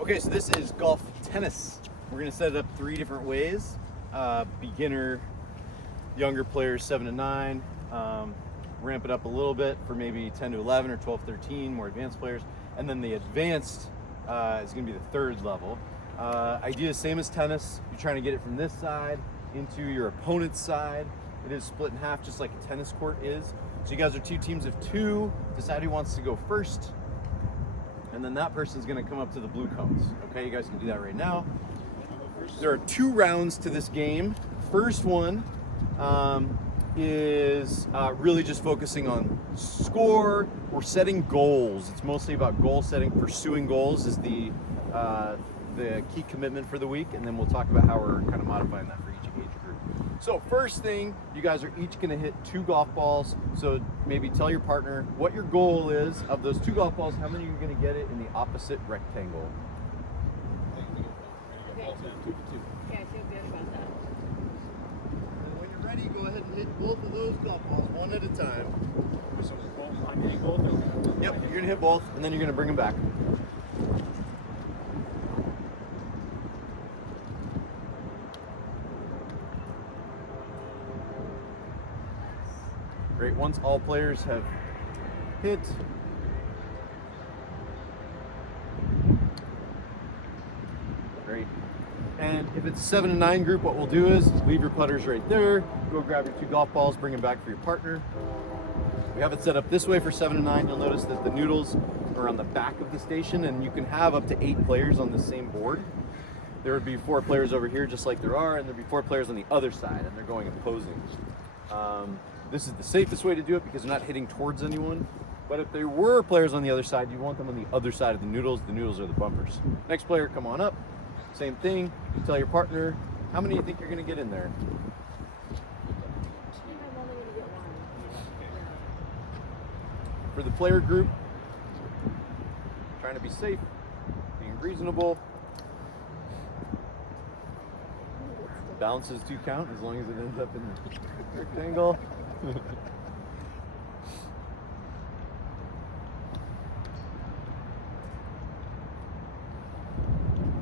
Okay, so this is golf tennis. We're gonna set it up 3 different ways. Beginner, younger players 7 to 9. Ramp it up a little bit for maybe 10 to 11 or 12, 13, more advanced players. And then the advanced is gonna be the 3rd level. Idea is same as tennis. You're trying to get it from this side into your opponent's side. It is split in half just like a tennis court is. So you guys are 2 teams of 2. Decide who wants to go first. And then that person's gonna come up to the blue cones. Okay, you guys can do that right now. There are 2 rounds to this game. First one is really just focusing on score or setting goals. It's mostly about goal setting. Pursuing goals is the key commitment for the week, and then we'll talk about how we're kind of modifying that for each age group. So first thing, you guys are each gonna hit 2 golf balls. So maybe tell your partner what your goal is. Of those 2 golf balls, how many are you gonna get it in the opposite rectangle? Yeah, I feel good about that. And when you're ready, go ahead and hit both of those golf balls one at a time. Yep, you're gonna hit both, and then you're gonna bring them back. Great, once all players have hit, great. And if it's 7 to 9 group, what we'll do is leave your putters right there, go grab your 2 golf balls, bring them back for your partner. We have it set up this way for 7 to 9. You'll notice that the noodles are on the back of the station, and you can have up to 8 players on the same board. There would be 4 players over here just like there are, and there'd be 4 players on the other side, and they're going opposing. This is the safest way to do it because they're not hitting towards anyone. But if there were players on the other side, you want them on the other side of the noodles. The noodles are the bumpers. Next player, come on up. Same thing. You tell your partner, how many do you think you're going to get in there? For the player group, trying to be safe, being reasonable. Bounces do count as long as it ends up in the rectangle.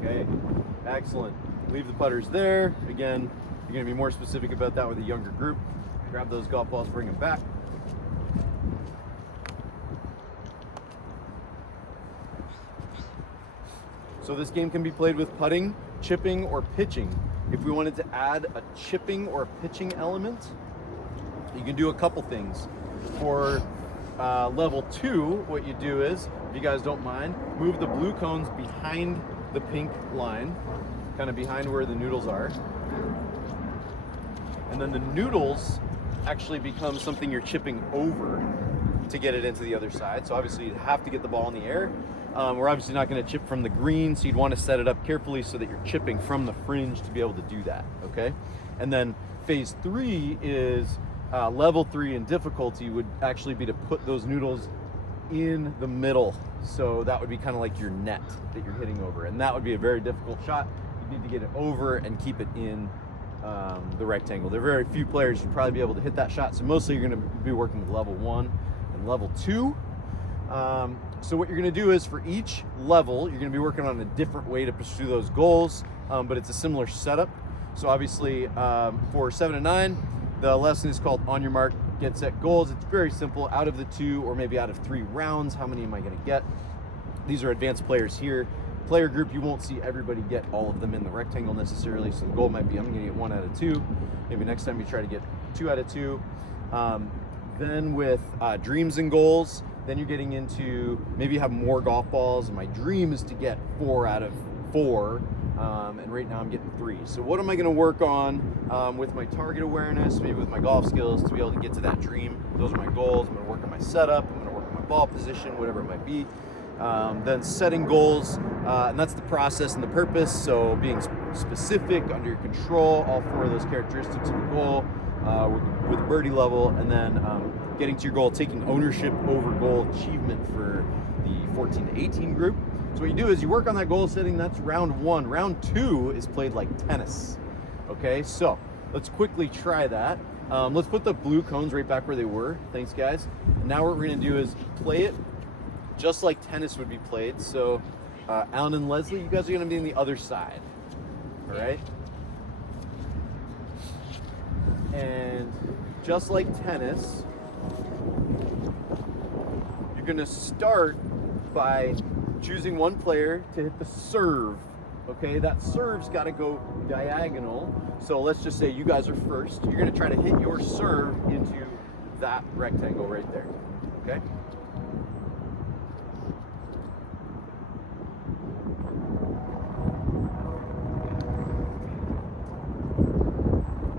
Okay, excellent. Leave the putters there. Again, you're going to be more specific about that with a younger group. Grab those golf balls, bring them back. So this game can be played with putting, chipping, or pitching. If we wanted to add a chipping or pitching element, you can do a couple things. For level 2, what you do is, if you guys don't mind, move the blue cones behind the pink line, kind of behind where the noodles are. And then the noodles actually become something you're chipping over to get it into the other side. So obviously you'd have to get the ball in the air. We're obviously not going to chip from the green, so you'd want to set it up carefully so that you're chipping from the fringe to be able to do that, okay? And then phase 3 is level 3 in difficulty would actually be to put those noodles in the middle. So that would be kind of like your net that you're hitting over, and that would be a very difficult shot. You need to get it over and keep it in the rectangle. There are very few players who'd probably be able to hit that shot, so mostly you're going to be working with level 1 and level 2. So what you're going to do is for each level, you're going to be working on a different way to pursue those goals, but it's a similar setup. So obviously for 7 to 9, the lesson is called On Your Mark, Get Set, Goals. It's very simple. Out of the 2 or maybe out of 3 rounds, how many am I going to get? These are advanced players here. Player group, you won't see everybody get all of them in the rectangle necessarily, so the goal might be I'm going to get 1 out of 2. Maybe next time you try to get 2 out of 2. Then with dreams and goals, then you're getting into maybe you have more golf balls, and my dream is to get 4 out of 4, and right now I'm getting 3. So what am I going to work on with my target awareness, maybe with my golf skills to be able to get to that dream? Those are my goals. I'm going to work on my setup, I'm going to work on my ball position, whatever it might be. Then setting goals, and that's the process and the purpose. So being specific, under your control, all 4 of those characteristics of the goal with a birdie level, and then getting to your goal, taking ownership over goal achievement for the 14 to 18 group. So what you do is you work on that goal setting. That's round 1. Round 2 is played like tennis. Okay, so let's quickly try that. Let's put the blue cones right back where they were. Thanks, guys. Now what we're gonna do is play it just like tennis would be played. So Alan and Leslie, you guys are going to be on the other side. All right? And just like tennis, you're going to start by choosing one player to hit the serve. Okay, that serve's got to go diagonal. So let's just say you guys are first. You're going to try to hit your serve into that rectangle right there. Okay?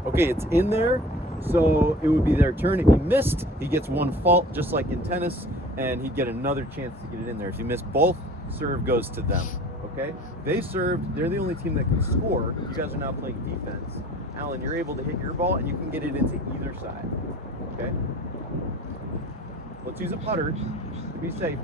Okay, it's in there, so it would be their turn. If he missed, he gets one fault, just like in tennis, and he'd get another chance to get it in there. If he missed both, serve goes to them. Okay? They served, they're the only team that can score. You guys are now playing defense. Alan, you're able to hit your ball, and you can get it into either side. Okay? Let's use a putter to be safe.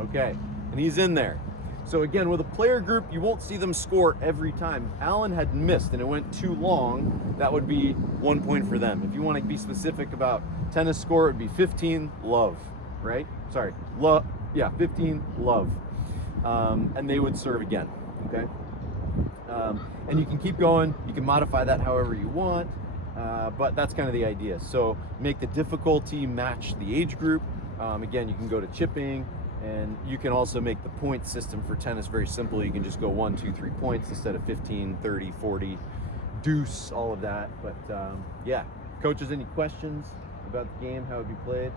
Okay, and he's in there. So again, with a player group, you won't see them score every time. Alan had missed and it went too long. That would be 1 point for them. If you want to be specific about tennis score, it would be 15 love, right? Sorry, 15 love. And they would serve again, okay? And you can keep going. You can modify that however you want, but that's kind of the idea. So make the difficulty match the age group. Again, you can go to chipping. And you can also make the point system for tennis very simple. You can just go 1, 2, 3 points instead of 15, 30, 40, deuce, all of that. But yeah, coaches, any questions about the game, how it would be played?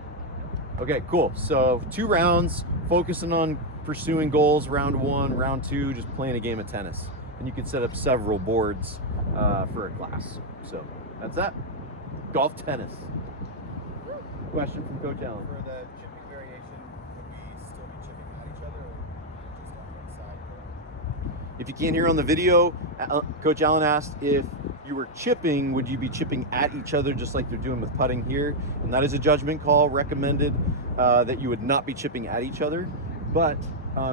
Okay, cool. So 2 rounds, focusing on pursuing goals. Round 1, round 2, just playing a game of tennis. And you can set up several boards for a class. So that's that. Golf tennis. Question from Coach Allen. For the chipping variation, would we still be chipping at each other or just on one side? If you can't hear on the video, Coach Allen asked if you were chipping, would you be chipping at each other just like they're doing with putting here? And that is a judgment call. Recommended that you would not be chipping at each other, but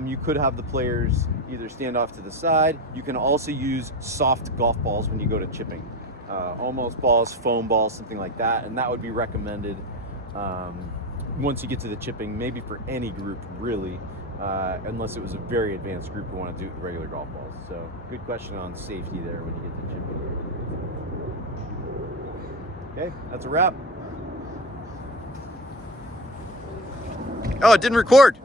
you could have the players either stand off to the side. You can also use soft golf balls when you go to chipping. Almost balls, foam balls, something like that, and that would be recommended once you get to the chipping, maybe for any group really, unless it was a very advanced group who want to do regular golf balls. So good question on safety there when you get to chipping. Okay, that's a wrap. Oh, it didn't record.